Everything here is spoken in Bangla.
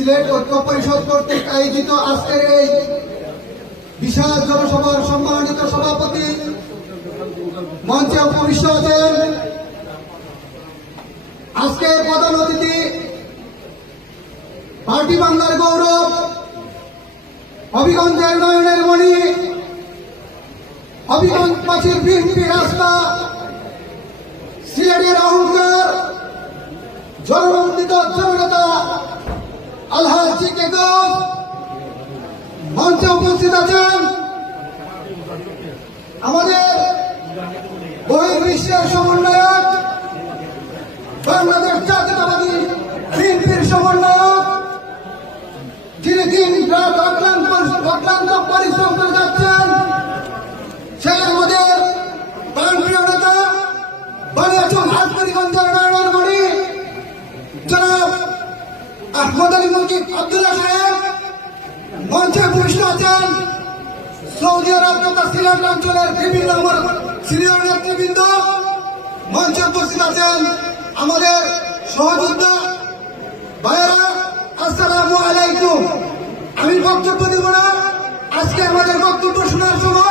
সিলেট ঐক্য পরিষদ কর্তৃক আয়োজিত আজকের এই বিশাল জনসভার সম্মানিত সভাপতি মঞ্চে উপবিষ্ট আছেন আজকে প্রধান অতিথি পার্টি বাংলার গৌরব, হবিগঞ্জের নয়নের মণি, হবিগঞ্জবাসীর বিএনপি রাস্তা বহির্বিশ্বের সমন্বয়ক, বাংলাদেশ জাতীয়তাবাদী বিএনপির সমন্বয়ক, যিনি দিন রাত অক্লান্ত অক্লান্ত পরিশ্রম করে যাচ্ছেন সে আমাদের প্রাণপ্রিয় নেতা বানিয়াচং হাটকরিগঞ্জের নারায়ণমণি জনাব আহমদ আলী মুকিব আব্দুল্লাহ সাহেব, মঞ্চে উপবিষ্ট আছেন সৌদি আরব তথা সিলেট অঞ্চলের বিভিন্ন সিনিয়র নেতৃবৃন্দ। মঞ্চে উপস্থিত আছেন আমাদের সহযোদ্ধা ভাইয়েরা, আসসালামু আলাইকুম। আমি বক্তব্য দেব না। আজকে আমাদের বক্তব্য শোনার সময়